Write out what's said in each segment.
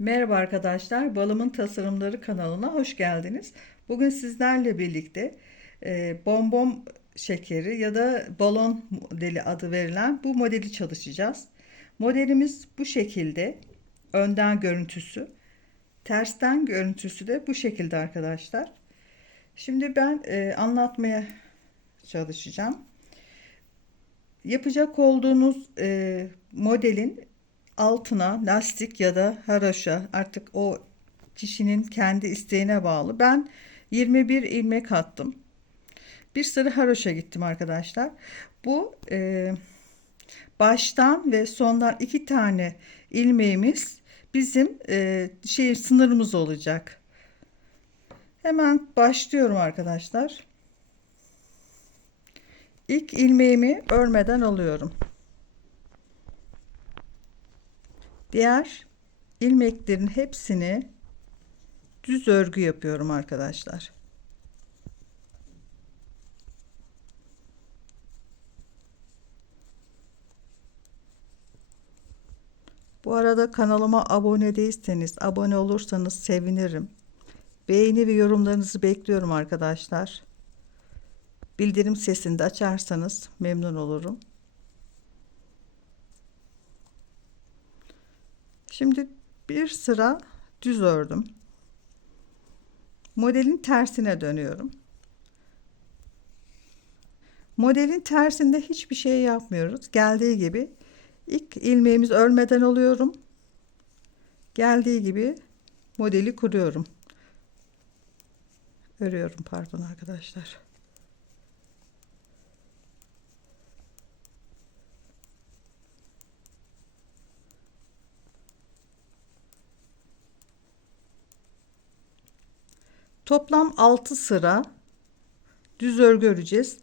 Merhaba arkadaşlar, Balımın Tasarımları kanalına hoş geldiniz. Bugün sizlerle birlikte e, bonbon şekeri ya da balon modeli adı verilen bu modeli çalışacağız. Modelimiz bu şekilde, önden görüntüsü, tersten görüntüsü de bu şekilde arkadaşlar. Şimdi ben e, anlatmaya çalışacağım. Yapacak olduğunuz e, modelin altına lastik ya da haroşa artık o kişinin kendi isteğine bağlı. Ben 21 ilmek attım. Bir sıra haroşa gittim arkadaşlar. Bu e, baştan ve sondan iki tane ilmeğimiz bizim e, şey sınırımız olacak. Hemen başlıyorum arkadaşlar. İlk ilmeğimi örmeden alıyorum. Diğer ilmeklerin hepsini düz örgü yapıyorum arkadaşlar. Bu arada kanalıma abone değilseniz abone olursanız sevinirim. Beğeni ve yorumlarınızı bekliyorum arkadaşlar. Bildirim sesini de açarsanız memnun olurum. Şimdi bir sıra düz ördüm. Modelin tersine dönüyorum. Modelin tersinde hiçbir şey yapmıyoruz. Geldiği gibi ilk ilmeğimiz örmeden alıyorum. Geldiği gibi modeli kuruyorum. Örüyorum pardon arkadaşlar. Toplam 6 sıra düz örgü öreceğiz.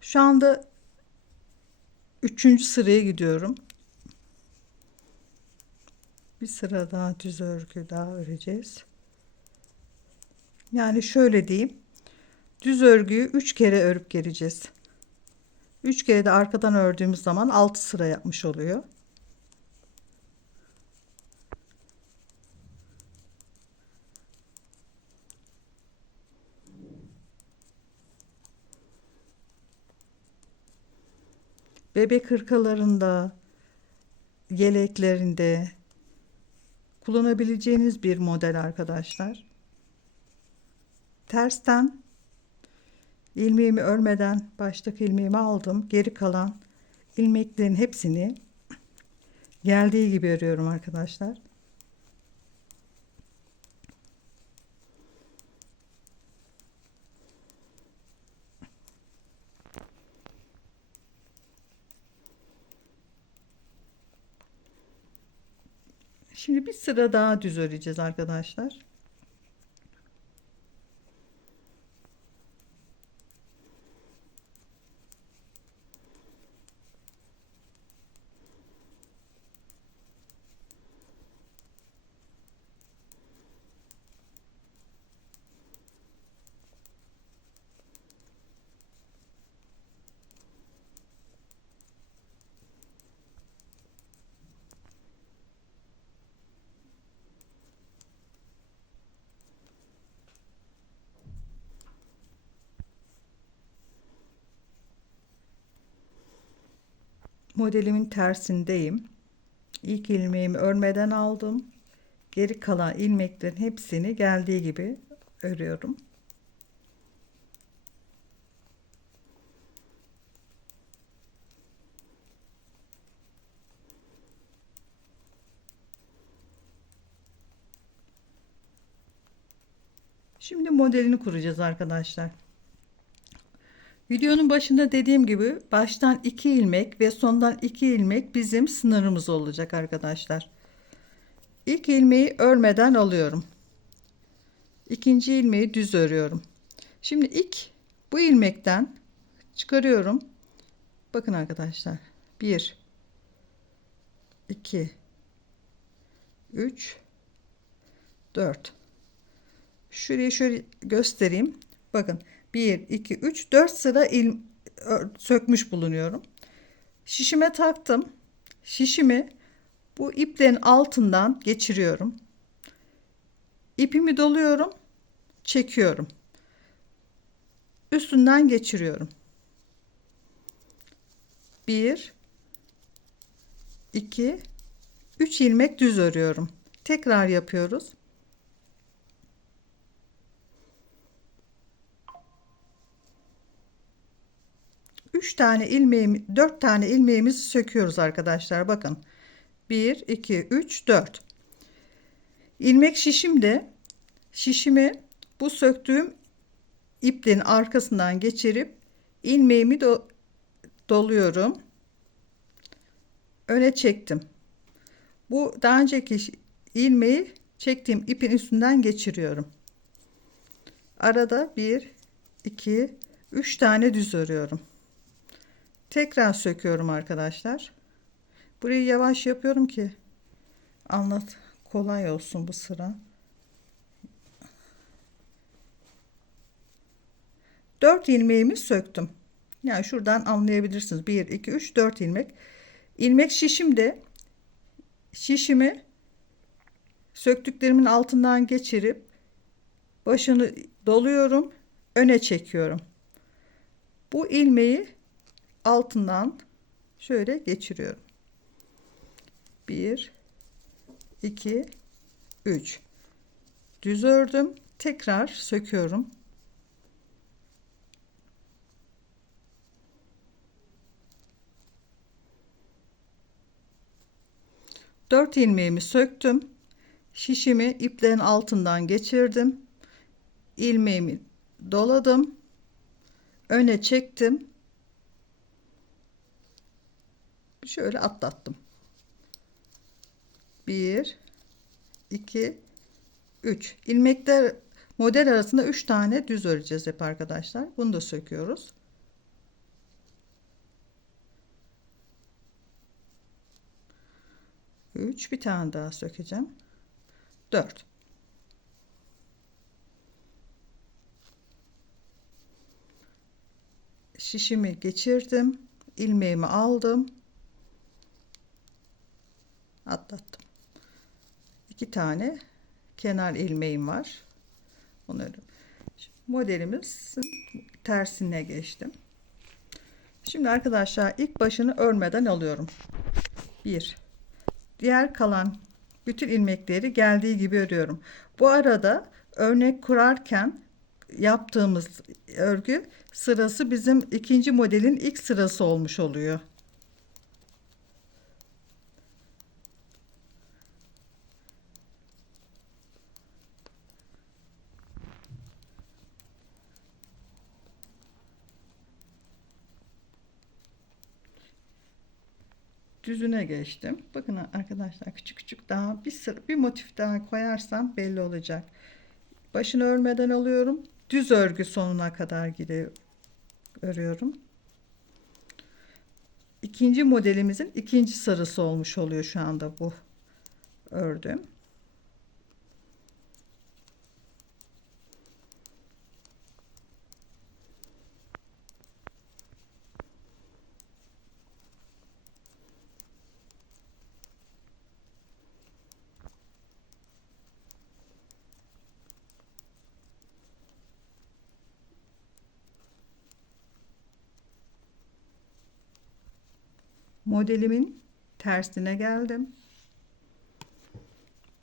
Şu anda 3. sıraya gidiyorum. Bir sıra daha düz örgü daha öreceğiz. Yani şöyle diyeyim. Düz örgüyü 3 kere örüp geleceğiz. 3 kere de arkadan ördüğümüz zaman 6 sıra yapmış oluyor. Bebek hırkalarında, yeleklerinde kullanabileceğiniz bir model arkadaşlar. Tersten ilmeğimi örmeden baştaki ilmeğimi aldım. Geri kalan ilmeklerin hepsini geldiği gibi örüyorum arkadaşlar. Bir sıra daha düz öreceğiz arkadaşlar. Modelimin tersindeyim. İlk ilmeğimi örmeden aldım. Geri kalan ilmeklerin hepsini geldiği gibi örüyorum. Şimdi modelini kuracağız arkadaşlar. Videonun başında dediğim gibi baştan 2 ilmek ve sondan 2 ilmek bizim sınırımız olacak arkadaşlar. İlk ilmeği örmeden alıyorum. İkinci ilmeği düz örüyorum. Şimdi ilk bu ilmekten çıkarıyorum. Bakın arkadaşlar. 1 2 3 4 Şurayı şöyle göstereyim. Bakın 1, 2, 3, 4 sıra il, sökmüş bulunuyorum. Şişime taktım. Şişimi bu iplerin altından geçiriyorum. İpimi doluyorum, çekiyorum. Üstünden geçiriyorum. 1 2 3 ilmek düz örüyorum. Tekrar yapıyoruz. Üç tane ilmeğimi, dört tane ilmeğimizi söküyoruz arkadaşlar. Bakın. 1, 2, 3, 4. İlmek şişimde şişimi bu söktüğüm ipliğin arkasından geçirip ilmeğimi do doluyorum. Öne çektim. Bu daha önceki ilmeği çektiğim ipin üstünden geçiriyorum. Arada 1 2 3 tane düz örüyorum. Tekrar söküyorum arkadaşlar. Burayı yavaş yapıyorum ki anlat kolay olsun bu sıra. 4 ilmeğimi söktüm. Yani şuradan anlayabilirsiniz. 1 2 3 4 ilmek. İlmek şişimde şişimi söktüklerimin altından geçirip başını doluyorum, öne çekiyorum. Bu ilmeği altından şöyle geçiriyorum. 1 2 3 düz ördüm. Tekrar söküyorum. Dört ilmeğimi söktüm. Şişimi iplerin altından geçirdim. ilmeğimi doladım. Öne çektim. Şöyle atlattım. 1 2 3 ilmekler model arasında 3 tane düz öreceğiz hep arkadaşlar. Bunu da söküyoruz. Üç bir tane daha sökeceğim. Dört. Şişimi geçirdim. ilmeğimi aldım. Atlattım. İki tane kenar ilmeğim var. Onları modelimizin tersine geçtim. Şimdi arkadaşlar ilk başını örmeden alıyorum. Bir. Diğer kalan bütün ilmekleri geldiği gibi örüyorum. Bu arada örnek kurarken yaptığımız örgü sırası bizim ikinci modelin ilk sırası olmuş oluyor. Düzüne geçtim. Bakın arkadaşlar küçük küçük daha bir sır, bir motif daha koyarsam belli olacak. Başını örmeden alıyorum. Düz örgü sonuna kadar gidiyor örüyorum. İkinci modelimizin ikinci sarısı olmuş oluyor şu anda bu ördüm. Modelimin tersine geldim.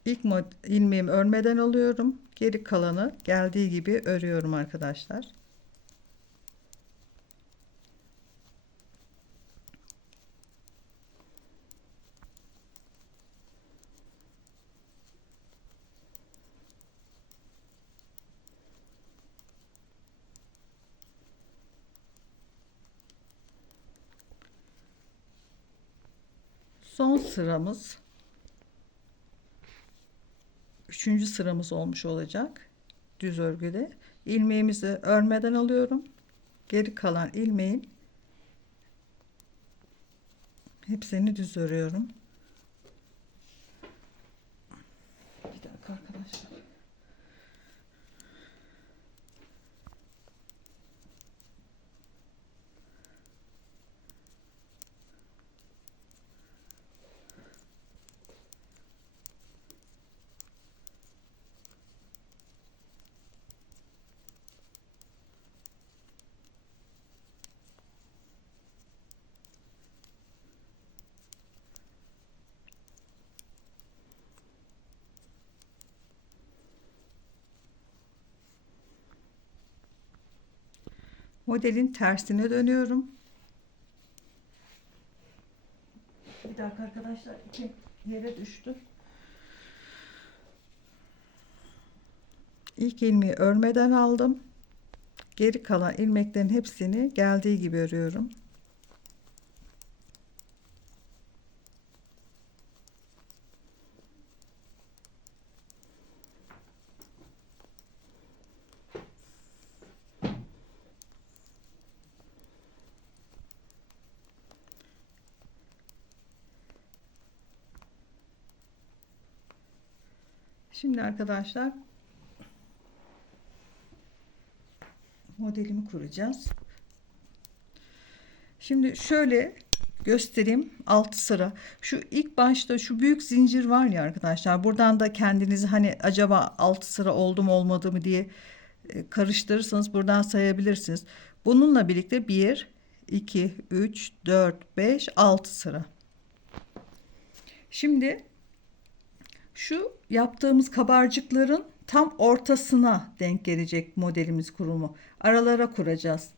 İlk ilmeğimi örmeden alıyorum. Geri kalanı geldiği gibi örüyorum arkadaşlar. Sıramız üçüncü sıramız olmuş olacak. Düz örgüde ilmeğimizi örmeden alıyorum. Geri kalan ilmeğin hepsini düz örüyorum. Bir dakika arkadaşlar. Modelin tersine dönüyorum. Bir dakika arkadaşlar iki yere düştü. İlk ilmeği örmeden aldım. Geri kalan ilmeklerin hepsini geldiği gibi örüyorum. Şimdi arkadaşlar modelimi kuracağız. Şimdi şöyle göstereyim 6 sıra. Şu ilk başta şu büyük zincir var ya arkadaşlar. Buradan da kendinizi hani acaba 6 sıra oldu mu olmadı mı diye e, karıştırırsanız buradan sayabilirsiniz. Bununla birlikte 1 2 3 4 5 6 sıra. Şimdi şu yaptığımız kabarcıkların tam ortasına denk gelecek modelimiz kurumu. Aralara kuracağız.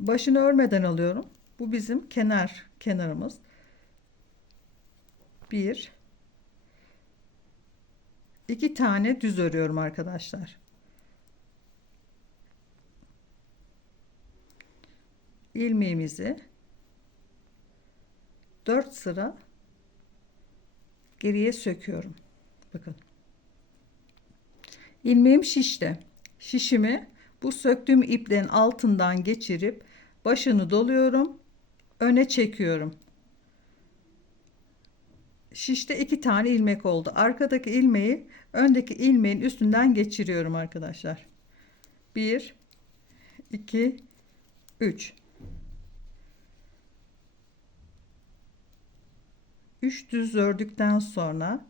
Başını örmeden alıyorum. Bu bizim kenar kenarımız. Bir, iki tane düz örüyorum arkadaşlar. ilmeğimizi 4 sıra geriye söküyorum. Bakın. İlmeğim şişte. Şişimi bu söktüğüm iplerin altından geçirip başını doluyorum. Öne çekiyorum. Şişte iki tane ilmek oldu. Arkadaki ilmeği öndeki ilmeğin üstünden geçiriyorum arkadaşlar. 1 2 3 3 düz ördükten sonra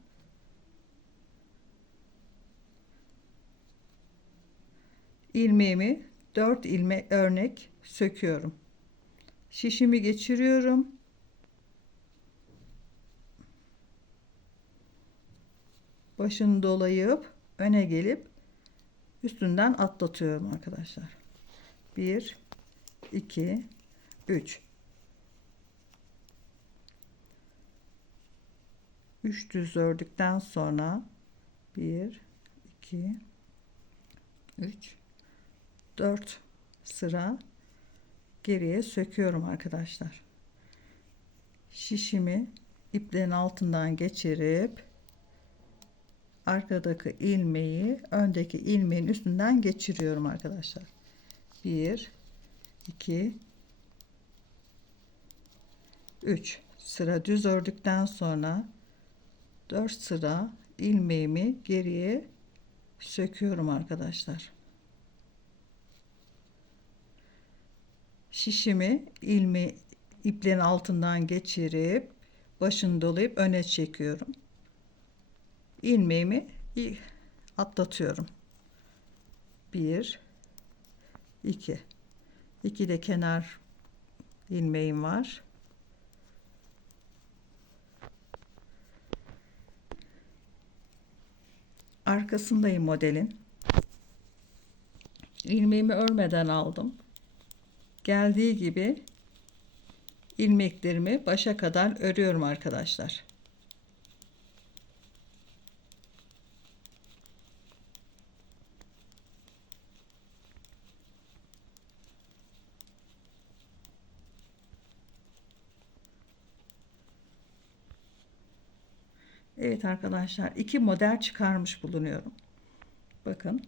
ilmeğimi 4 ilmek örnek söküyorum. Şişimi geçiriyorum. Başını dolayıp öne gelip üstünden atlatıyorum arkadaşlar. 1 2 3 3 düz ördükten sonra 1 2 3 4 sıra geriye söküyorum arkadaşlar. Şişimi iplerin altından geçirip arkadaki ilmeği öndeki ilmeğin üstünden geçiriyorum arkadaşlar. 1 2 3 sıra düz ördükten sonra 4 sıra ilmeğimi geriye söküyorum arkadaşlar. Şişimi ilme iplerin altından geçirip başını dolayıp öne çekiyorum. İlmeğimi atlatıyorum. 1 2 2 de kenar ilmeğim var. Arkasındayım modelin. ilmeğimi örmeden aldım. Geldiği gibi ilmeklerimi başa kadar örüyorum arkadaşlar. Evet arkadaşlar iki model çıkarmış bulunuyorum. Bakın.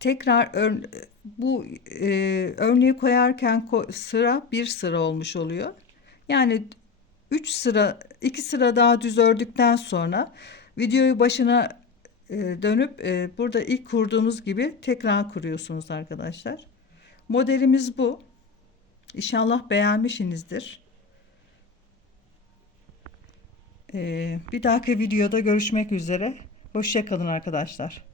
Tekrar ör, bu e, örneği koyarken ko sıra bir sıra olmuş oluyor. Yani 3 sıra 2 sıra daha düz ördükten sonra videoyu başına e, dönüp e, burada ilk kurduğunuz gibi tekrar kuruyorsunuz arkadaşlar. Modelimiz bu. İnşallah beğenmişsinizdir. Bir dahaki videoda görüşmek üzere. Hoşçakalın arkadaşlar.